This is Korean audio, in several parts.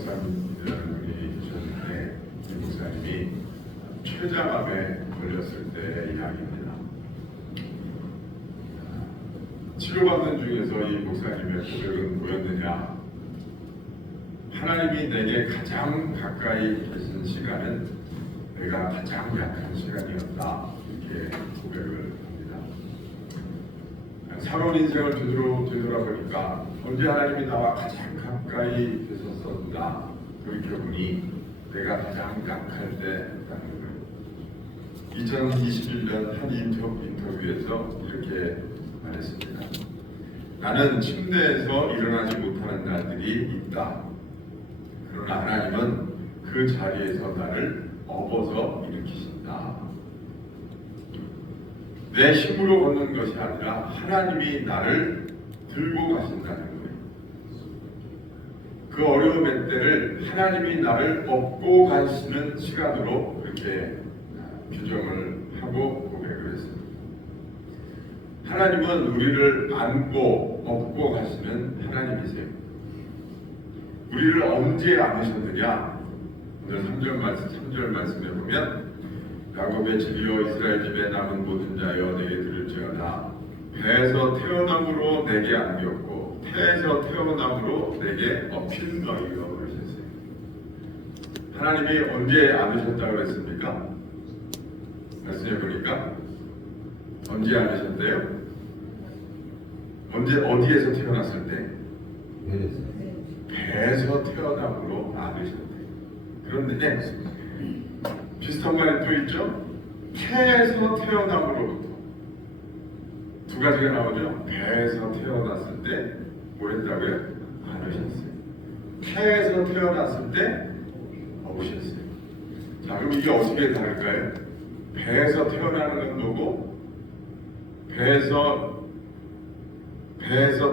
목사님이라는 분이 계셨는데 이 목사님이 췌장암에 걸렸을 때의 이야기입니다. 치료받는 중에서 이 목사님의 고백은 뭐였느냐? 하나님이 내게 가장 가까이 계신 시간은 내가 가장 약한 시간이었다, 이렇게 고백을 합니다. 살아온 인생을 되돌아보니까 언제 하나님이 나와 가장 가까이 계셨었나 돌이켜보니 내가 가장 약할 때라는 거예요. 2021년 한 인터뷰에서 이렇게 말했습니다. 나는 침대에서 일어나지 못하는 날들이 있다. 그러나 하나님은 그 자리에서 나를 업어서 일으키신다. 내 힘으로 걷는 것이 아니라 하나님이 나를 들고 가신다는 거예요. 그 어려움의 때를 하나님이 나를 업고 가시는 시간으로 그렇게 규정을 하고 고백을 했습니다. 하나님은 우리를 안고 업고 가시는 하나님이세요. 우리를 언제 안으셨느냐? 오늘 3절 말씀에 보면 야곱의 집이여 이스라엘 집에 남은 모든 자여 내게 들을지어다. 배에서 태어남으로 내게 안겼고 태에서 태어남으로 내게 업힌 너희여 그러셨어요. 하나님이 언제 안으셨다고 그랬습니까? 말씀해 보니까 언제 안으셨대요? 언제 어디에서 태어났을 때? 배에서 태어남으로 안으셨대요. 그런데 비슷한 말이 또 있죠? 태에서 태어남으로부터. 두 가지가 나오죠? 배에서 태어났을 때 뭐 했다고요? 안으셨어요. 태에서 태어났을 때 업으셨어요. 자, 그럼 이게 어떻게 다를까요? 배에서 태어나는 건 뭐고, 배에서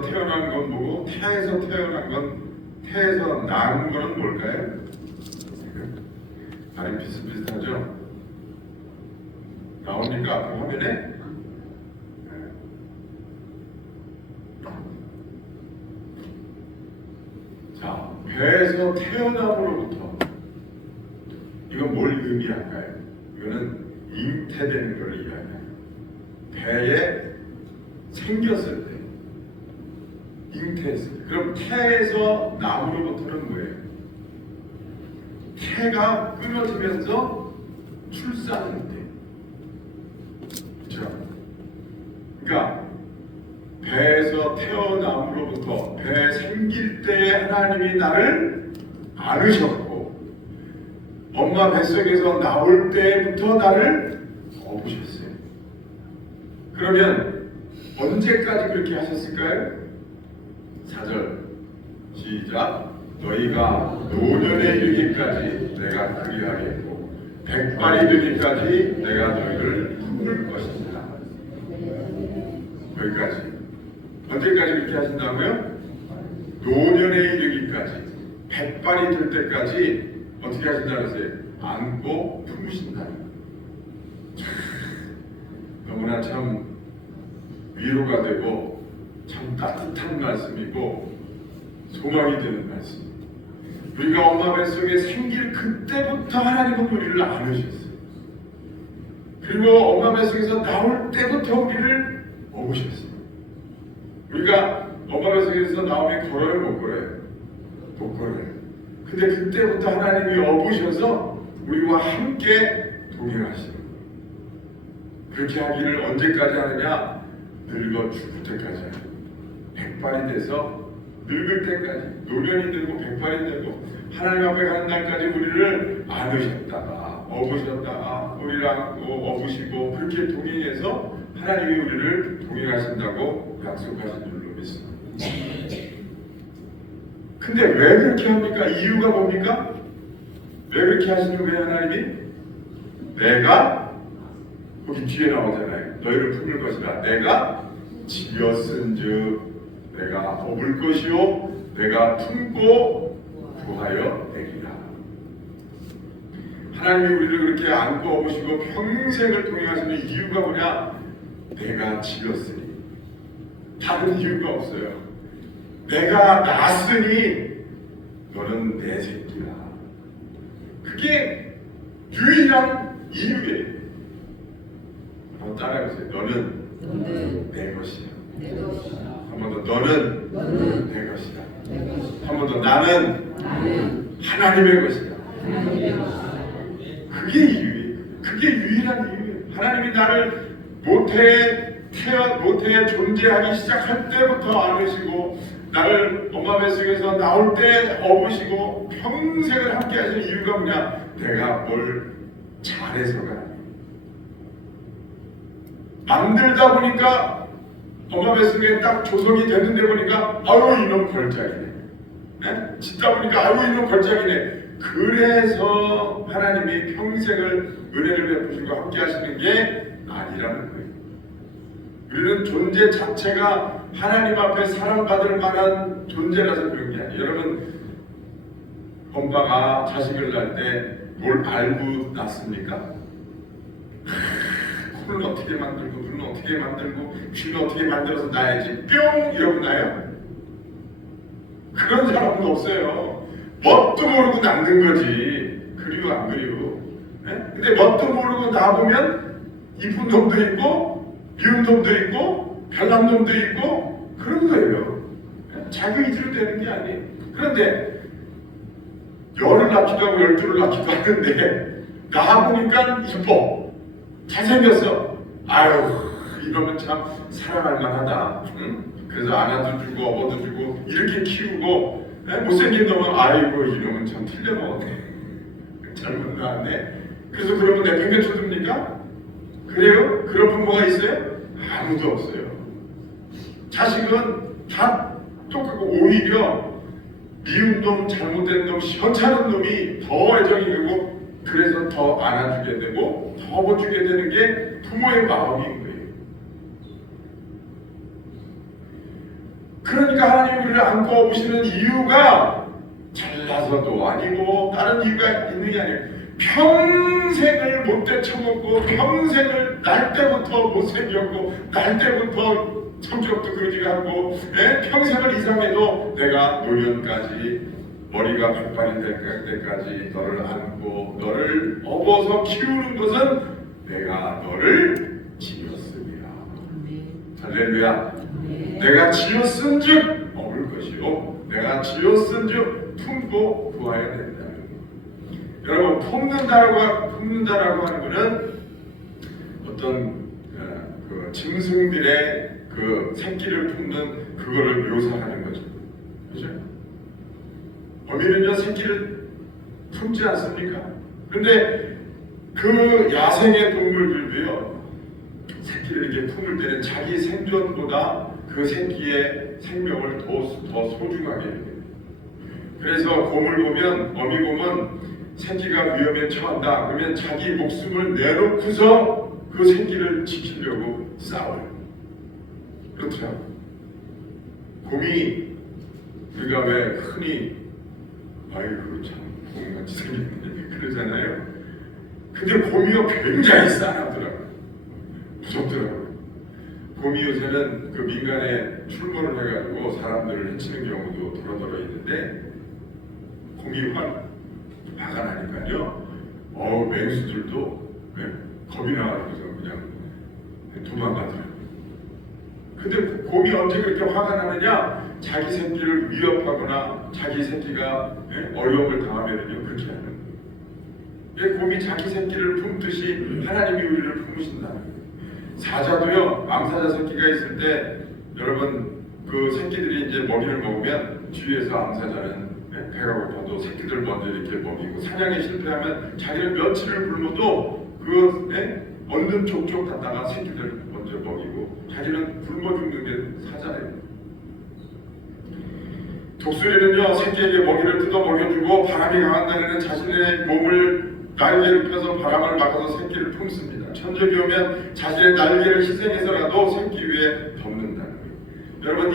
태어난 건 뭐고, 태에서 태어난 건, 태에서 낳은 거는 뭘까요? 말이 비슷비슷하죠? 나옵니까? 그 화면에? 자, 배에서 태어남으로부터 이건 뭘 의미할까요? 이거는 잉태되는 걸 이야기해요. 배에 생겼을 때, 잉태했을 때. 그럼 태에서 남으로부터는 뭐예요? 태가 끊어지면서 출산할 때. 그렇죠? 그러니까 배에서 태어남으로부터 배 생길 때에 하나님이 나를 안으셨고 엄마 뱃속에서 나올 때부터 나를 업으셨어요. 그러면 언제까지 그렇게 하셨을까요? 4절 시작. 너희가 노년에 이르기까지 내가 그리하겠고 백발이 되기까지 내가 너희를 품을 것이다. 여기까지. 언제까지 그렇게 하신다고요? 노년에 이르기까지, 백발이 될 때까지 어떻게 하신다고 했어요? 안고 품으신다. 너무나 참 위로가 되고 참 따뜻한 말씀이고 소망이 되는 말씀. 우리가 엄마 뱃속에 생길 그때부터 하나님은 우리를 안으셨어요. 그리고 엄마 뱃속에서 나올 때부터 우리를 업으셨어요. 우리가 엄마 뱃속에서 나오면 걸어요, 못 걸어요? 못 걸어요. 근데 그때부터 하나님이 업으셔서 우리와 함께 동행하시는 거예요. 그렇게 하기를 언제까지 하느냐? 늙어 죽을 때까지 하는 거예요. 백발이 돼서 늙을 때까지, 노년이 들고 백발이 되고 하나님 앞에 가는 날까지 우리를 안으셨다가 업으셨다가 우리를 안고 업으시고 그렇게 동행해서 하나님이 우리를 동행하신다고 약속하신 줄로 믿습니다. 근데 왜 그렇게 합니까? 이유가 뭡니까? 왜 그렇게 하시는 거예요, 하나님이? 내가 거기 뒤에 나오잖아요. 너희를 품을 것이라. 내가 지었은즉 내가 업을 것이요 내가 품고 구하여 내리라. 하나님이 우리를 그렇게 안고 업으시고 평생을 동행하시는 이유가 뭐냐? 내가 지었으니. 다른 이유가 없어요. 내가 낳았으니 너는 내 새끼야. 그게 유일한 이유예요. 한번 따라해보세요. 너는 내 것이야. 한 번 더. 너는 내 것이야. 한 번 더. 나는 하나님의 것이야. 그게 이유예요. 그게 유일한 이유예요. 하나님이 나를 모태에 존재하기 시작할 때부터 안으시고 나를 엄마 뱃속에서 나올 때 업으시고 평생을 함께 하신 이유가 뭐냐? 내가 뭘 잘해서가 아니에요. 만들다 보니까 엄마 뱃속에 딱 조성이 됐는데 보니까 아유 이놈 걸작이네. 네? 짓다 보니까 아유 이놈 걸작이네. 그래서 하나님이 평생을 은혜를 베푸시고 함께 하시는 게 아니라는 거예요. 우리는 존재 자체가 하나님 앞에 사랑받을 만한 존재라서 그런 게 아니에요. 여러분, 엄마가 자식을 낳을 때 뭘 알고 낳습니까? 코는 어떻게 만들고 눈은 어떻게 만들고 귀는 어떻게 만들어서 낳아야지 뿅 이러고 낳아요? 그런 사람은 없어요. 뭣도 모르고 낳는 거지. 그리고 안 그리고. 네? 근데 뭣도 모르고 낳아보면 이쁜 놈도 있고 미운 놈도 있고 별난 놈도 있고 그런 거예요. 자기 의지로 되는 게 아니에요. 그런데 열을 낳기도 하고 12를 낳기도 하는데 낳아보니까 이뻐 잘생겼어. 아유 이러면 참 사랑할 만하다. 그래서 안아도 주고 업어도 주고 이렇게 키우고 못생긴 놈은 아이고 이놈은 참 틀려먹었네. 잘못 낳았네. 그래서 그러면 내팽개쳐 줍니까? 그래요? 그런 부모가 있어요? 아무도 없어요. 자식은 다 똑같고 오히려 미운 놈, 잘못된 놈, 시원찮은 놈이 더 애정이 되고 그래서 더 안아주게 되고 더 업어주게 되는 게 부모의 마음인 거예요. 그러니까 하나님이 우리를 안고 업으시는 이유가 잘나서도 아니고 다른 이유가 있는 게 아니에요. 평생을 못 되쳐먹고 평생을 날 때부터 못생겼고 날 때부터 성격도 그러지가 않고 평생을 이상해도 내가 노년까지 머리가 백발이 될 때까지 너를 안고 너를 업어서 키우는 것은 내가 너를 지었습니다. 할렐루야. 내가 지었은즉 업을 것이요 내가 지었은즉 품고 구하여야 된다는 거. 여러분 품는다라고 하는 것은 어떤 그 짐승들의 그 새끼를 품는 그거를 묘사하는 거죠. 그죠? 어미는요 새끼를 품지 않습니까? 근데 그 야생의 동물들도요 새끼를 이렇게 품을 때는 자기 생존보다 그 새끼의 생명을 더 소중하게 해요. 그래서 곰을 보면 어미곰은 새끼가 위험에 처한다 그러면 자기 목숨을 내놓고서 그 새끼를 지키려고 싸워요. 그렇죠? 곰이 우리가 왜 흔히 아이고 참 곰같이 생겼는데 그러잖아요. 근데 곰이요 굉장히 싸나더라고요. 무섭더라고요. 곰이 요새는 그 민간에 출몰을 해가지고 사람들을 해치는 경우도 더러더러 있는데 곰이 화가 나니까요. 맹수들도 겁이 나가지고서 그냥 도망가더라고요. 근데 곰이 언제 그렇게 화가 나느냐? 자기 새끼를 위협하거나 자기 새끼가 어려움을 당하면요 그렇게 하는 거예요. 곰이 자기 새끼를 품듯이 하나님이 우리를 품으신다는 거예요. 사자도요 암사자 새끼가 있을 때 여러분 그 새끼들이 이제 먹이를 먹으면 주위에서 암사자는 배가 고파도 새끼들 먼저 이렇게 먹이고 사냥에 실패하면 자기는 며칠을 굶어도 그 얻는 족족 갖다가 새끼들 먼저 먹이고 자기는 굶어 죽는 게 사자예요. 독수리는요 새끼에게 먹이를 뜯어 먹여주고 바람이 강한 날에는 자신의 몸을 날개를 펴서 바람을 막아서 새끼를 품습니다. 천적이 오면 자신의 날개를 희생해서라도 새끼 위에 덮는다는 거예요. 여러분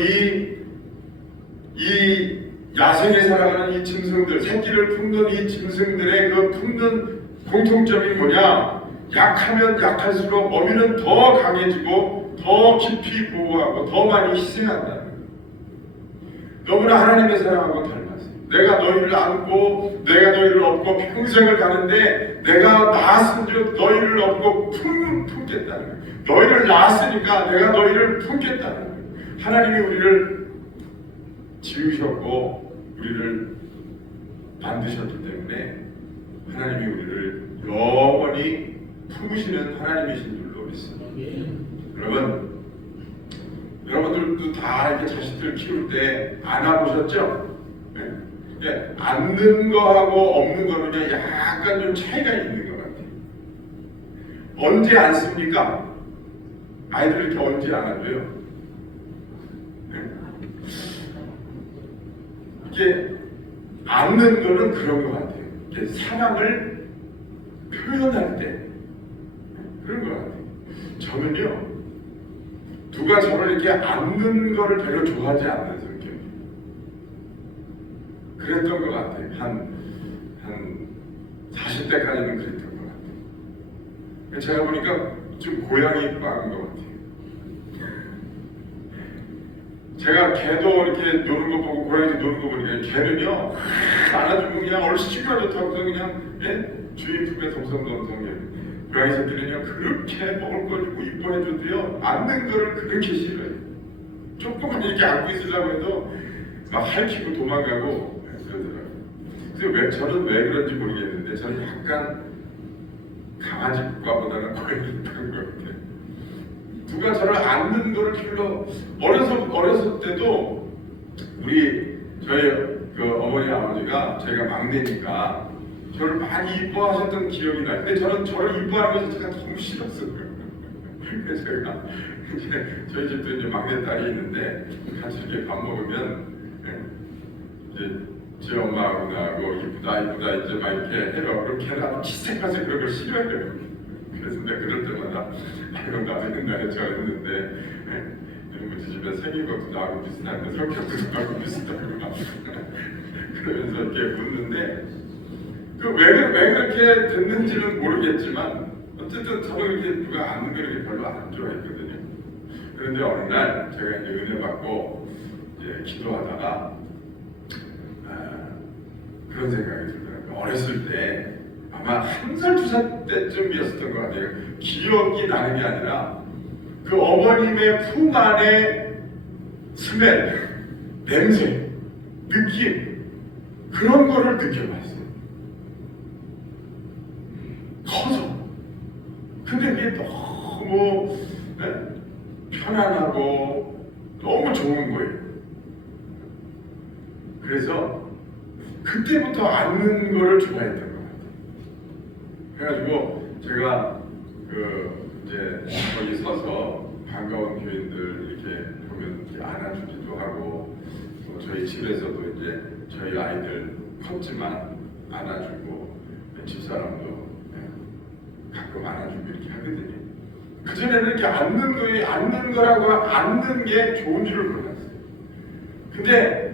이 야생에 살아가는 이 짐승들, 새끼를 품는 이 짐승들의 그 품는 공통점이 뭐냐? 약하면 약할수록 어미는 더 강해지고 더 깊이 보호하고 더 많이 희생한다는 거예요. 너무나 하나님의 사랑하고 닮았어요. 내가 너희를 안고 내가 너희를 업고 평생을 가는데 내가 낳았은즉 너희를 업고 품겠다는 거예요. 너희를 낳았으니까 내가 너희를 품겠다는 거예요. 하나님이 우리를 지으셨고 우리를 만드셨기 때문에 하나님이 우리를 영원히 품으시는 하나님이신 줄로 믿습니다. 여러분들도 다 이렇게 자식들 키울 때 안아보셨죠? 네? 예, 안는 거하고 없는 거는 약간 좀 차이가 있는 것 같아요. 언제 안습니까? 아이들 이렇게 언제 안아줘요? 네? 이게 안는 거는 그런 것 같아요. 이게 사랑을 표현할 때 그런 것 같아요. 저는요, 누가 저를 이렇게 안는 거를 별로 좋아하지 않는 성격이에요. 그랬던 것 같아요. 한 40대까지는 그랬던 것 같아요. 제가 보니까 좀 고양이 빠은 것 같아요. 제가 개도 이렇게 노는 거 보고 고양이도 노는 거 보니까 개는요 안아주고 그냥 얼씨구나 좋다고 그냥 주인 품에 동성동성 고양이 새끼는요 그렇게 먹을 거 주고 이뻐해줘도요 안는 거를 그렇게 싫어해요. 조금만 이렇게 안고 있으려고 해도 막 핥히고 도망가고 그러더라고요. 그래서 저는 왜 그런지 모르겠는데 저는 약간 강아지과보다는 고양이과인 것 같아요. 누가 저를 안는 거를 별로 어렸을 때도 저희 그 어머니 아버지가 저희가 막내니까 저를 많이 이뻐하셨던 기억이 나요. 근데 저는 저를 이뻐하는 것이 제가 너무 싫었어요. 그래서 제가 저희 집도 이제 막내 딸이 있는데 같이 이렇게 밥 먹으면 이제 제 엄마하고 나하고 이쁘다 이제 막 이렇게 해요. 그럼 걔는 아주 기색하세요. 그런 걸 싫어해요. 그래서 내가 그럴 때마다 이건 나도 옛날에 저랬는데 우리 집에 생긴 것도 나하고 비슷한데 성격도 나하고 비슷하고 그러면서 이렇게 묻는데 왜 그렇게 됐는지는 모르겠지만 어쨌든 저는 이렇게 누가 안는 걸 별로 안 좋아했거든요. 그런데 어느 날 제가 이제 은혜 받고 이제 기도하다가 그런 생각이 들더라고요. 어렸을 때 아마 1살, 2살 때쯤이었던 것 같아요. 기억이 나는 게 아니라 그 어머님의 품 안에 스멜, 냄새, 느낌 그런 거를 느껴봤어요. 커서. 근데 그게 너무 편안하고 너무 좋은 거예요. 그래서 그때부터 안는 거를 좋아했던 것 같아요. 그래가지고 제가 이제 거기 서서 반가운 교인들 이렇게 보면 이렇게 안아주기도 하고 또 저희 집에서도 이제 저희 아이들 컸지만 안아주고 집사람도 가끔 안아주고 이렇게 하거든요. 그전에는 이렇게 안는 거라고 안는 게 좋은 줄을 몰랐어요. 근데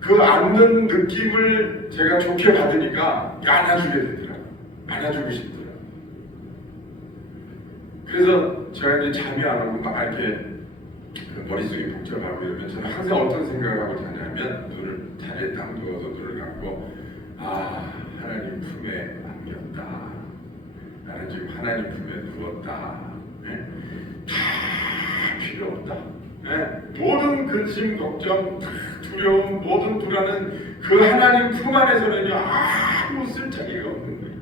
그 안는 느낌을 제가 좋게 받으니까 안아주게 되더라고요. 안아주고 싶더라고요. 그래서 제가 이제 잠이 안 오고 막 이렇게 머릿속이 복잡하고 이러면 저는 항상 어떤 생각을 하고 자냐면 눈을 다리에 딱 누워서 눈을 감고 하나님 품에 안겼다. 나는 지금 하나님 품에 누웠다. 다 필요 없다. 모든 근심, 걱정, 두려움, 모든 불안은 그 하나님 품 안에서는요 아무 쓸데기가 없는 거예요.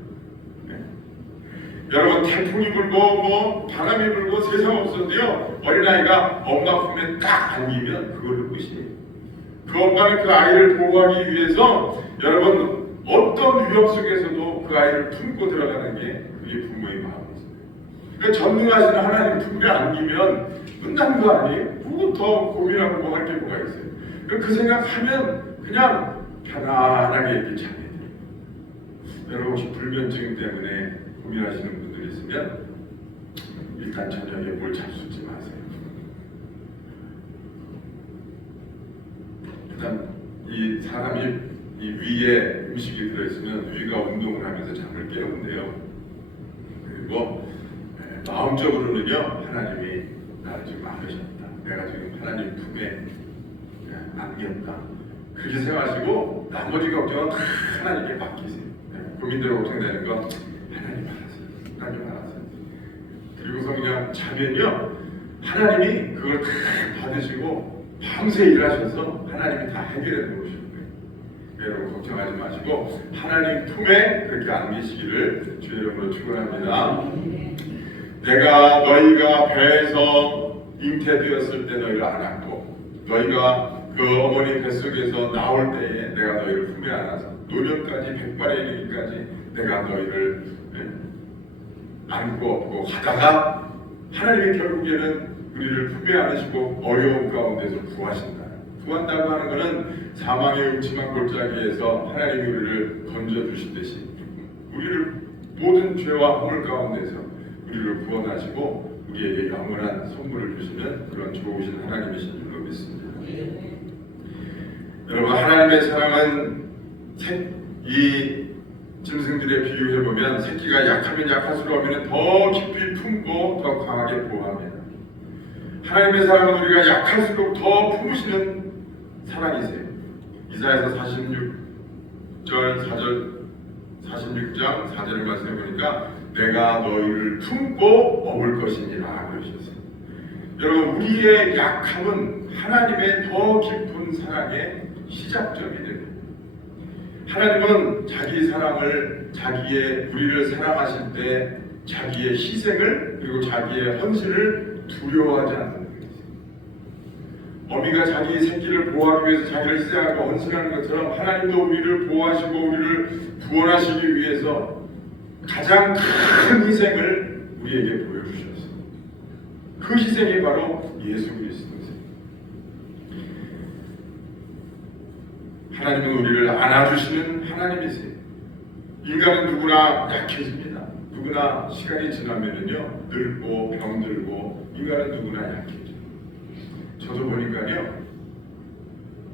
여러분 태풍이 불고 바람이 불고 세상 없어도요 어린아이가 엄마 품에 딱 안기면 그걸로 끝이에요. 그 엄마는 그 아이를 보호하기 위해서 여러분 어떤 위협 속에서도 그 아이를 품고 들어가는 게 그게 부모의 마음이죠. 그러니까 전능하신 하나님 품에 안기면 끝난 거 아니에요? 뭐 더 고민하고 뭐 할 게 뭐가 있어요? 그 생각하면 그냥 편안하게 이렇게 잠이 들어요. 여러분 혹시 불면증 때문에 고민하시는 분들이 있으면 일단 저녁에 뭘 잡수지 마세요. 일단 이 사람이 이 위에 음식이 들어있으면 위가 운동을 하면서 잠을 깨운대요. 그리고 마음적으로는요 하나님이 나를 지금 안으셨다. 내가 지금 하나님 품에 안겼다. 그렇게 생각하시고 나머지 걱정은 다 하나님께 맡기세요. 국민들 걱정되는 거 하나님 알아서, 하나님 알아서. 그리고서 그냥 자면요, 하나님이 그걸 다 받으시고 밤새 일하셔서 하나님이 다 해결해 놓으시는 거예요. 여러분 걱정하지 마시고 하나님 품에 그렇게 안기시기를 주의 이름으로 축원합니다. 내가 너희가 배에서 잉태되었을 때 너희를 안았고, 너희가 그 어머니 뱃속에서 나올 때에 내가 너희를 품에 안아서 노년까지 백발에 이르기까지 내가 너희를 안고 업고 하다가 하나님이 결국에는 우리를 품에 안으시고 어려움 가운데서 구하신다. 구한다고 하는 것은 사망의 음침한 골짜기에서 하나님이 우리를 건져주시듯이 우리를 모든 죄와 허물 가운데서 우리를 구원하시고 우리에게 영원한 선물을 주시는 그런 좋으신 하나님이신 줄로 믿습니다. 여러분, 하나님의 사랑은 이 짐승들에 비유해보면 새끼가 약하면 약할수록 어미는 더 깊이 품고 더 강하게 보호합니다. 하나님의 사랑은 우리가 약할수록 더 품으시는 사랑이세요. 이사야서 46장 4절을 말씀해 보니까 내가 너희를 품고 업을 것이니라 그러셨어요. 여러분, 우리의 약함은 하나님의 더 깊은 사랑의 시작점이 됩니다. 하나님은 자기 사랑을, 우리를 사랑하실 때 자기의 희생을 그리고 자기의 헌신을 두려워하지 않는 거예요. 어미가 자기 새끼를 보호하기 위해서 자기를 희생하고 헌신하는 것처럼 하나님도 우리를 보호하시고 우리를 구원하시기 위해서 가장 큰 희생을 우리에게 보여주셨어요. 그 희생이 바로 예수 그리스도세요. 하나님은 우리를 안아주시는 하나님이세요. 인간은 누구나 약해집니다. 누구나 시간이 지나면은요, 늙고 병들고 인간은 누구나 약해져요. 저도 보니까요,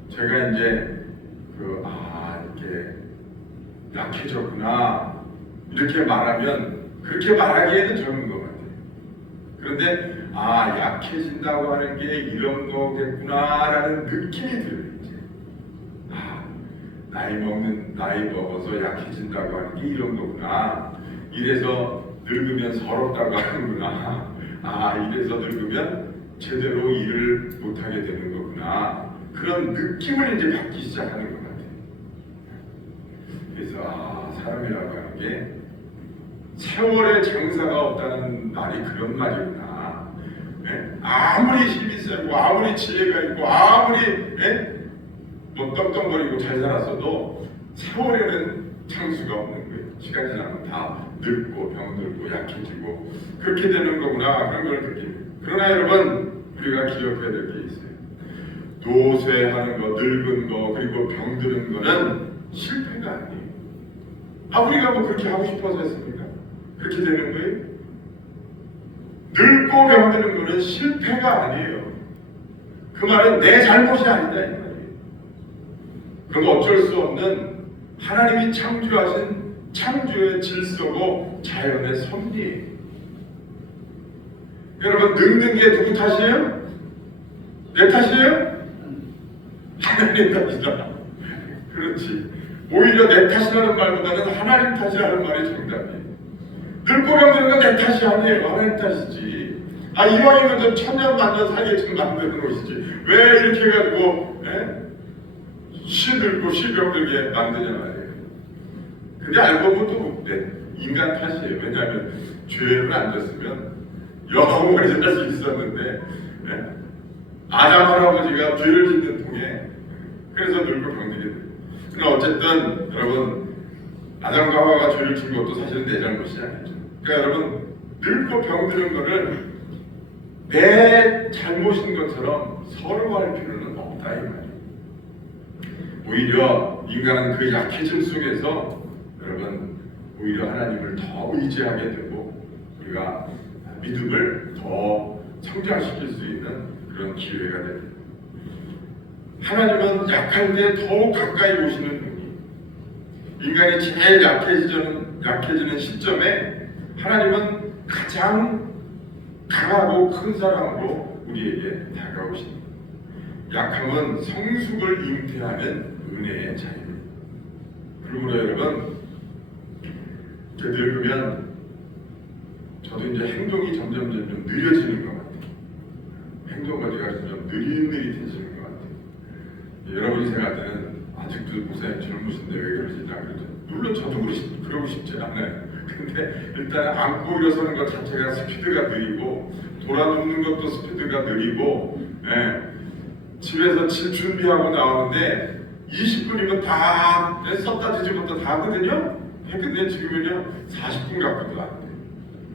제가 이제 이렇게 약해졌구나 이렇게 말하면 그렇게 말하기에는 젊은 것 같아요. 그런데 약해진다고 하는 게 이런 거겠구나라는 느낌이 들어요. 나이 먹어서 약해진다고 하는 게 이런 거구나. 이래서 늙으면 서럽다고 하는구나. 이래서 늙으면 제대로 일을 못하게 되는 거구나. 그런 느낌을 이제 받기 시작하는 것 같아요. 그래서 사람이라고 하는 게 세월의 장사가 없다는 말이 그런 말이구나. 아무리 힘이 세고 아무리 지혜가 있고 아무리 떵떵거리고 잘 살았어도 세월에는 장수가 없는 거예요. 시간 지나면 다 늙고 병들고 약해지고 그렇게 되는 거구나, 그런 걸 느낍니다. 그러나 여러분, 우리가 기억해야 될 게 있어요. 노쇠하는 거, 늙은 거, 그리고 병드는 거는 실패가 아니에요. 우리가 뭐 그렇게 하고 싶어서 했습니까? 그렇게 되는 거예요? 늙고 병드는 거는 실패가 아니에요. 그 말은 내 잘못이 아니다 이 말이에요. 그건 어쩔 수 없는 하나님이 창조하신 창조의 질서고 자연의 섭리예요. 여러분, 늙는 게 누구 탓이에요? 내 탓이에요? 하나님 탓이다. 그렇지. 오히려 내 탓이라는 말보다는 하나님 탓이라는 말이 정답이에요. 늙고 병드는 건 내 탓이 아니에요. 하나님 탓이지. 이왕이면 좀 천년 만년 살게 좀 만드는 것이지. 왜 이렇게 해가지고 시들고 시병들게 만드냐 말이에요. 근데 알고 보면 또 인간 탓이에요. 왜냐하면 죄를 안 졌으면 영원히 살 수 있었는데 아담 할아버지가 죄를 짓는 통에 그래서 늙고 병들게 돼요. 그러나 어쨌든 여러분, 아담과 하와가 죄를 진 것도 사실은 내 잘못이 아니죠. 그러니까 여러분, 늙고 병드는 거를 내 잘못인 것처럼 서러워할 필요는 없다 이 말이에요. 오히려 인간은 그 약해짐 속에서 여러분, 오히려 하나님을 더 의지하게 되고 우리가 믿음을 더 성장시킬 수 있는 그런 기회가 됩니다. 하나님은 약할 때 더욱 가까이 오시는 분이, 인간이 제일 약해지는 시점에 하나님은 가장 강하고 큰 사랑으로 우리에게 다가오십니다. 약함은 성숙을 잉태하는 은혜의 자유. 그러므로 여러분, 이렇게 늙으면 저도 이제 행동이 점점 느려지는 것 같아요. 행동거리가 점점 느릿느릿해지는 것 같아요. 여러분이 생각할 때는 아직도 목사님 젊으신데 왜 그러시냐 그러죠. 물론 저도 그러고 싶지 않아요. 근데 일단 앉고 일어서는 것 자체가 스피드가 느리고 돌아눕는 것도 스피드가 느리고, 집에서 집 준비하고 나오는데 20분이면 다 썼다 뒤집었다 다 하거든요. 근데 지금은요 40분 갖고도 안 돼.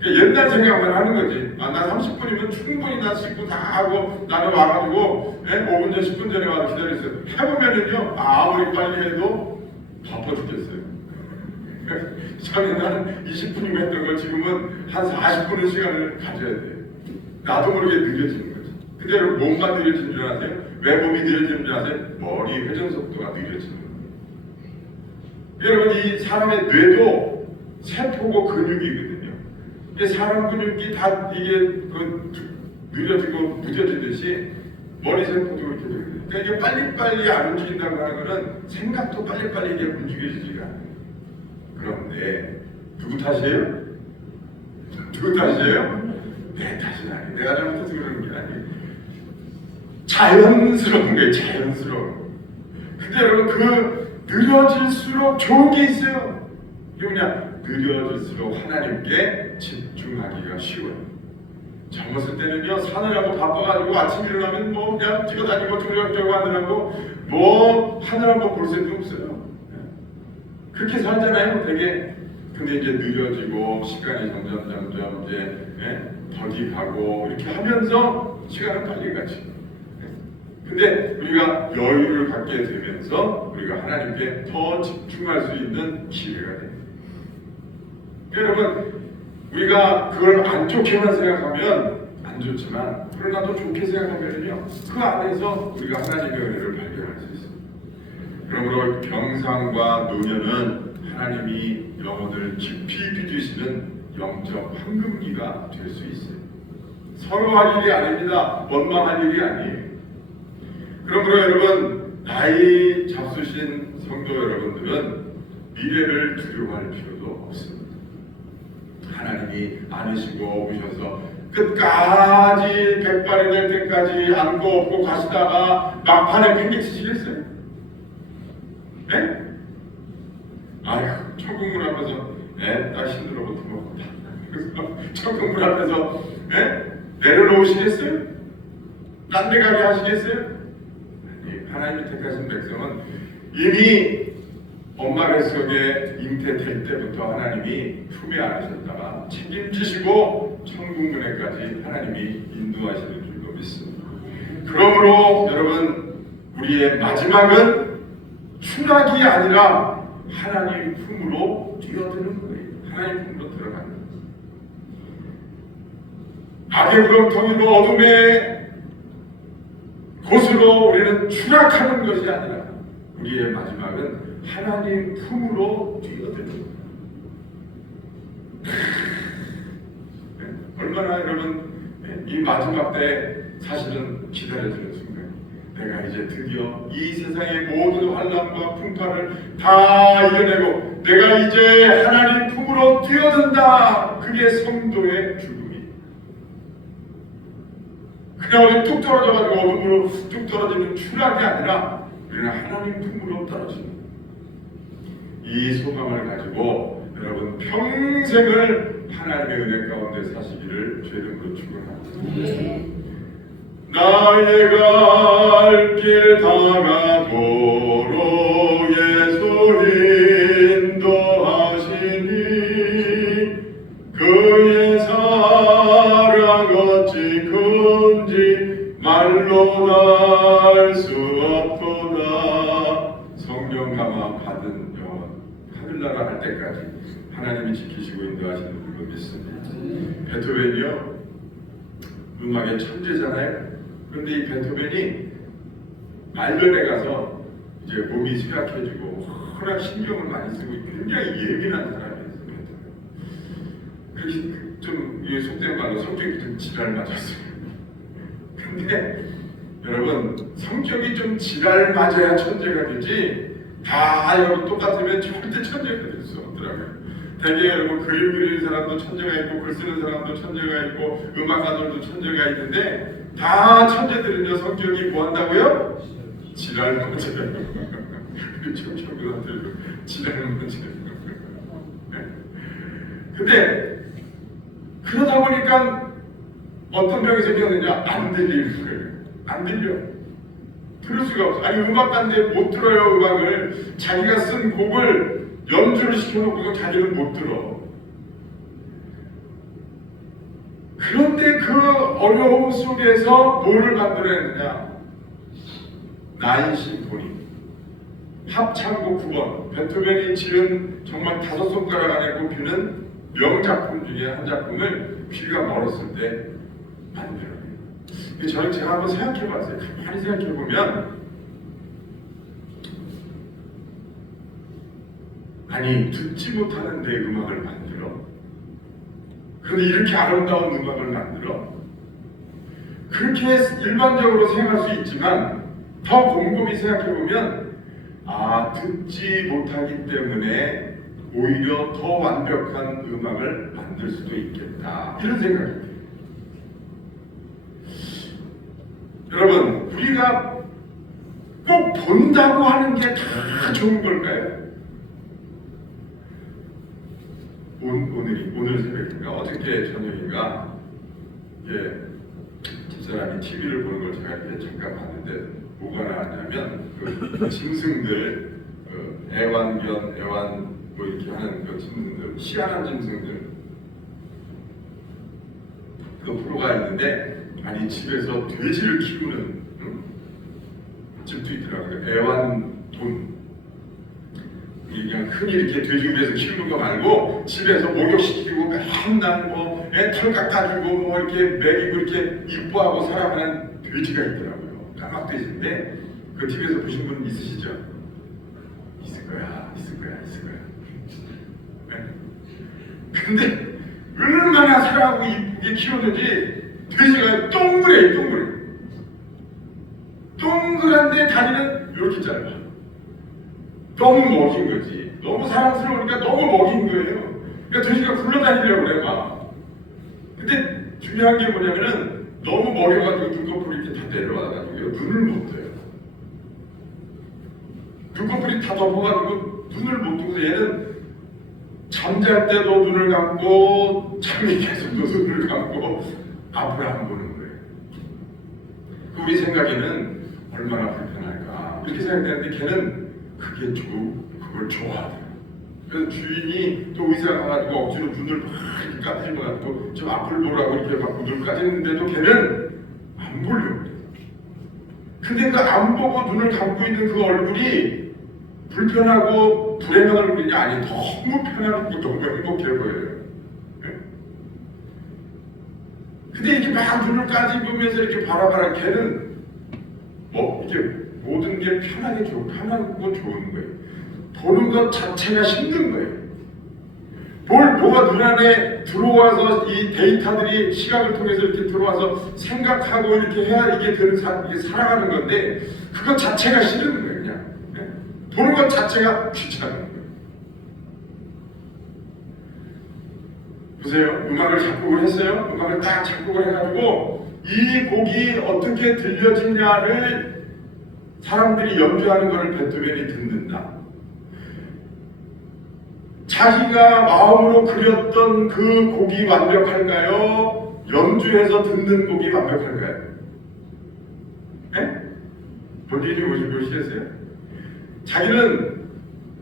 그러니까 옛날 생각만 하는 거지. 나 30분이면 충분히 나 씻고 다 하고 나는 와가지고 5분 전 10분 전에 와서 기다렸어요. 해보면은요 아무리 빨리 해도 바빠 죽겠어요. 전에는 20분이면 했던 걸 지금은 한 40분의 시간을 가져야 돼. 나도 모르게 느려지는 거지. 그대로 몸만 느려지는 줄 아세요? 왜 몸이 느려지는 줄 아세요? 머리 회전 속도가 느려지는 거예요. 여러분, 이 사람의 뇌도 세포고 근육이거든요. 사람 근육이 다 이게 느려지고 무뎌지듯이 머리 세포도 그렇게 되거든요. 그러니까 이게 빨리빨리 안 움직인다고 하는 거는 생각도 빨리빨리 이게 움직여지지가 않아요. 그런데 누구 탓이에요? 누구 탓이에요? 내 탓은 아니에요. 내가 잘못해서 그러는 게 아니에요. 자연스러운 거예요. 자연스러운. 근데 여러분, 그 느려질수록 좋은 게 있어요. 이게 뭐냐? 느려질수록 하나님께 집중하기가 쉬워요. 젊었을 때는요, 사느라고 바빠가지고 아침 일어나면 뭐 그냥 뛰어다니고 저녁저녁 하느라고 뭐 하느라고 볼 생각 없어요. 그렇게 살잖아요, 되게. 근데 이제 느려지고 시간이 점점 이제 더디가고 이렇게 하면서 시간은 빨리 가지. 근데 우리가 여유를 갖게 되면서 우리가 하나님께 더 집중할 수 있는 기회가 됩니다. 여러분, 우리가 그걸 안 좋게만 생각하면 안 좋지만, 그러나 또 좋게 생각하면요, 그 안에서 우리가 하나님의 은혜를 발견할 수 있습니다. 그러므로 병상과 노년은 하나님이 영혼을 깊이 빚으시는 영적 황금기가 될 수 있어요. 서로 할 일이 아닙니다. 원망할 일이 아니에요. 그러므로 여러분, 나이 잡수신 성도 여러분들은 미래를 두려워할 필요도 없습니다. 하나님이 안으시고 오셔서 끝까지 백발이 될 때까지 안고 업고 가시다가 막판에 팽개치시겠어요? 네? 아휴, 천국문 앞에서 나 힘들어 못 먹었다. 그래서 천국문 앞에서 내려놓으시겠어요? 딴 데 가게 하시겠어요? 하나님이 택하신 백성은 이미 엄마 뱃속에 잉태될 때부터 하나님이 품에 안으셨다가 책임지시고 천국문에까지 하나님이 인도하시는 줄로 믿습니다. 그러므로 여러분, 우리의 마지막은 추락이 아니라 하나님 품으로 뛰어드는 거예요. 하나님 품으로 들어가는 거예요. 악의 구렁텅이로 어둠의 곳으로 우리는 추락하는 것이 아니라 우리의 마지막은 하나님 품으로 뛰어드는 거예요. 얼마나 여러분, 이 마지막 때 사실은 기다려지는 순간, 내가 이제 드디어 이 세상의 모든 환난과 풍파를 다 이겨내고 내가 이제 하나님 품으로 뛰어든다. 그게 성도의 죽음이. 그냥 어디 뚝 떨어져가지고 어둠으로 뚝 떨어지는 추락이 아니라 우리는 하나님 품으로 떨어지는, 이 소망을 가지고 여러분 평생을 하나님의 은혜 가운데 사시기를 주의 이름으로 축원합니다. 나의 갈 길 다가도록 예수 인도하시니 그의 사랑 어찌 큰지 말로 달 수 없도다. 성령 감화 받은 영혼 하늘나라 할 때까지 하나님이 지키시고 인도하시는 줄로 믿습니다. 베토벤이요, 음악의 천재잖아요. 그런데 이 베토벤이 말년에 가서 이제 몸이 쇠약해지고 워낙 신경을 많이 쓰고 굉장히 예민한 사람이었어요. 그렇게 좀 속된 말로 성격이 좀 지랄 맞았어요. 근데 여러분, 성격이 좀 지랄 맞아야 천재가 되지, 다 여러분 똑같으면 절대 천재가 될 수 없더라고요. 대개 여러분 그림 그리는 사람도 천재가 있고 글 쓰는 사람도 천재가 있고 음악가들도 천재가 있는데 다 천재들은요 성격이 뭐 한다고요? 지랄 문제예요. 우리 청소년들도 지랄 문제예요. 근데 그러다 보니까 어떤 병이 생겼느냐? 안 들리는 거예요. 안 들려. 들을 수가 없어. 아니 음악가인데 못 들어요. 음악을 자기가 쓴 곡을 연주를 시켜놓고 자기는 못 들어. 그런데 그 어려움 속에서 뭐를 만들어냈느냐? 나인 심포니 합창곡 9번 베토벤이 지은 정말 5손가락 안에 꼽히는 명작품 중에 한 작품을 귀가 멀었을 때 만들어요. 저는 제가 한번 생각해봤어요. 가만히 생각해보면 아니 듣지 못하는 내 음악을 만들어? 그런데 이렇게 아름다운 음악을 만들어? 그렇게 일반적으로 생각할 수 있지만 더 곰곰이 생각해보면 아 듣지 못하기 때문에 오히려 더 완벽한 음악을 만들 수도 있겠다 이런 생각이 들어요. 여러분 우리가 꼭 본다고 하는 게 다 좋은 걸까요? 오늘 새벽인가 어저께 저녁인가 집사람이 TV를 보는 걸 제가 이렇게 잠깐 봤는데 뭐가 나왔냐면 그 짐승들 애완 뭐 이렇게 하는 그 짐승들 희한한 짐승들 그 프로가 있는데 아니 집에서 돼지를 키우는 집도 있더라고요. 애완돈 그냥 흔히 이렇게 돼지고기에서 키우는 거 말고 집에서 목욕시키고 맨날 뭐 털 깎아주고 뭐 이렇게 먹이고 이렇게 이뻐하고 살아가는 돼지가 있더라고요. 까막돼지인데 그 TV에서 보신 분 있으시죠? 있을 거야. 네? 근데 얼마나 사랑하고 이쁘게 키웠는지 돼지가 동그래. 동그란데 다리는 이렇게 짧아. 너무 먹인 거지. 너무 사랑스러우니까 너무 먹인 거예요. 그러니까 돼지가 굴러다니려고 그래 막. 근데 중요한 게 뭐냐면은 너무 먹여가지고 눈꺼풀이 이렇게 다 내려와가지고 눈을 못 떠요. 눈꺼풀이 다 덮어가지고 눈을 못 뜨고 얘는 잠잘 때도 눈을 감고 잠이 계속 눈을 감고 앞을 안 보는 거예요. 우리 생각에는 얼마나 불편할까 이렇게 생각되는데 걔는 그걸 좋아하더라고요. 그래서 주인이 또 의사 가가지고 억지로 눈을 막 이렇게 까뜨려가지고 좀 앞을 보라고 이렇게 막 눈을 까지는데도 걔는 안 보려고 그래요. 근데 그 안 보고 눈을 감고 있는 그 얼굴이 불편하고 불행한 얼굴이 아니 너무 편하고 너무 행복해 보여요. 근데 이렇게 막 눈을 까지면서 이렇게 바라봐라 걔는 이게 모든 게 편하고 좋은 거예요. 보는 것 자체가 힘든 거예요. 뭐가 눈안에 들어와서 이 데이터들이 시각을 통해서 이렇게 들어와서 생각하고 이렇게 해야 이게 살아가는 건데 그것 자체가 싫은 거예요. 그냥 보는 것 자체가 귀찮은 거예요. 보세요. 음악을 작곡을 했어요. 음악을 딱 작곡을 해가지고 이 곡이 어떻게 들려지냐를 사람들이 연주하는 것을 베토벤이 듣는다. 자기가 마음으로 그렸던 그 곡이 완벽할까요? 연주해서 듣는 곡이 완벽할까요? 네? 본인이 보시겠어요? 자기는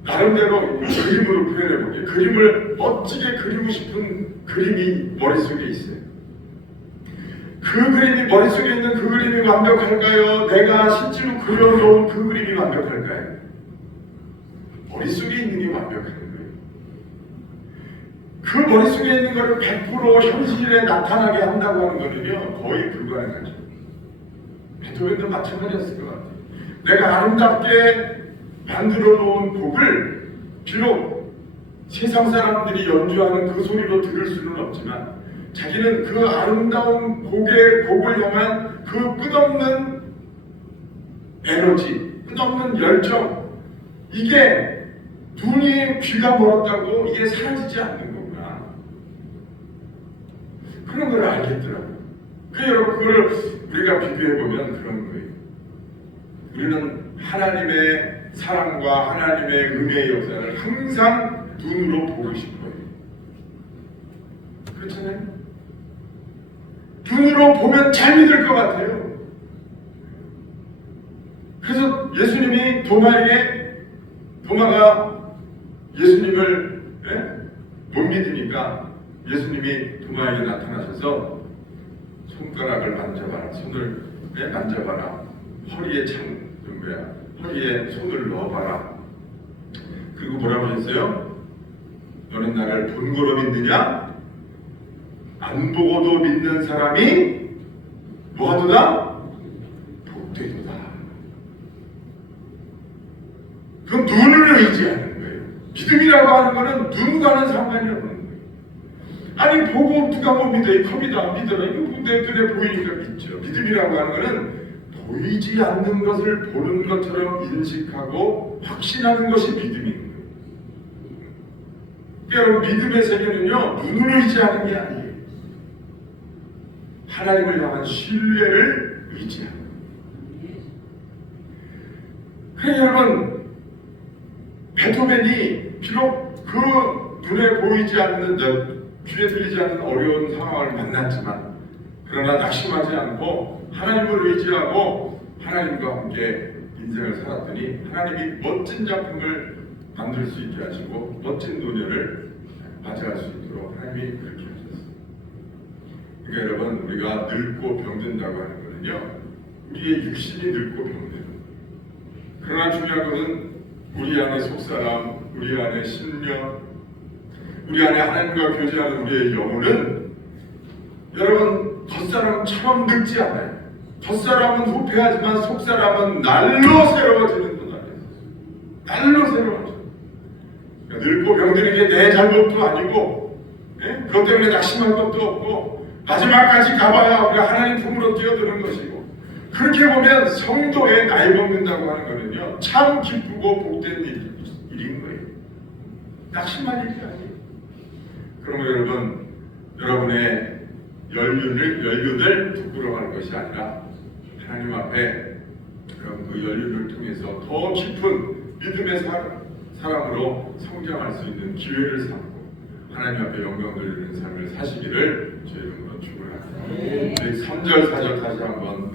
나름대로 그림으로 표현해볼게요. 그림을 멋지게 그리고 싶은 그림이 머릿속에 있어요. 그 그림이 머릿속에 있는 그 그림이 완벽할까요? 내가 실제로 그려놓은 그 그림이 완벽할까요? 머릿속에 있는 게 완벽한 거예요. 그 머릿속에 있는 것을 100% 현실에 나타나게 한다고 하는 거는요 거의 불가능하죠. 베토벤도 마찬가지였을 것 같아요. 내가 아름답게 만들어 놓은 곡을 비록 세상 사람들이 연주하는 그 소리로 들을 수는 없지만 자기는 그 아름다운 곡을 향한 그 끝없는 에너지, 끝없는 열정, 이게 눈이 귀가 멀었다고 이게 사라지지 않는 거구나. 그런 걸 알겠더라고요. 여러분 그걸 우리가 비교해 보면 그런 거예요. 우리는 하나님의 사랑과 하나님의 은혜의 역사를 항상 눈으로 보고 싶어요. 그렇잖아요? 눈으로 보면 잘 믿을 것 같아요. 그래서 예수님이 도마가 예수님을 못 믿으니까 예수님이 도마에게 나타나셔서 손가락을 만져봐라, 손을 만져봐라, 허리에 허리에 손을 넣어봐라. 그리고 뭐라고 하셨어요? 너는 나를 본고로 믿느냐? 안 보고도 믿는 사람이 뭐하도다? 복되도다. 그건 눈을 의지하는 거예요. 믿음이라고 하는 거는 눈과는 상관이 없는 거예요. 아니 보고 누가 못 믿어? 이 컵이다 믿어라. 이거 내 눈에 보이니까 믿죠. 믿음이라고 하는 거는 보이지 않는 것을 보는 것처럼 인식하고 확신하는 것이 믿음인 거예요. 그러니까 믿음의 세계는요, 눈을 의지하는 게 아니에요. 하나님을 향한 신뢰를 의지하는 거예요. 그래서 여러분, 베토벤이 비록 그 눈에 보이지 않는, 귀에 들리지 않는 어려운 상황을 만났지만, 그러나 낙심하지 않고 하나님을 의지하고 하나님과 함께 인생을 살았더니 하나님이 멋진 작품을 만들 수 있게 하시고 멋진 노년을 맞이할 수 있도록 하나님이 그렇게 하셨어요. 그러니까 여러분, 우리가 늙고 병든다고 하는 거는요, 우리의 육신이 늙고 병드는 거예요. 그러나 중요한 것은 우리 안에 속사람, 우리 안에 신령, 우리 안에 하나님과 교제하는 우리의 영혼은 여러분 겉사람처럼 늙지 않아요. 겉사람은 후패하지만 속사람은 날로 새로워지는 것 아니에요. 날로 새로워져. 그러니까 늙고 병드는 게 내 잘못도 아니고, 그것 때문에 낙심할 것도 없고, 마지막까지 가봐야 우리가 하나님 품으로 뛰어드는 것이고, 그렇게 보면 성도의 나이 먹는다고 하는 거는요, 참 기쁘고 복된 일인 거예요. 낙심할 일이 아니에요. 그러면 여러분, 여러분의 연륜을 부끄러워할 것이 아니라 하나님 앞에 그럼 그 연륜을 통해서 더 깊은 믿음의 사람으로 성장할 수 있는 기회를 삼고 하나님 앞에 영광 돌리는 삶을 사시기를 주의 이름으로 축원합니다. 3절 4절 다시 한번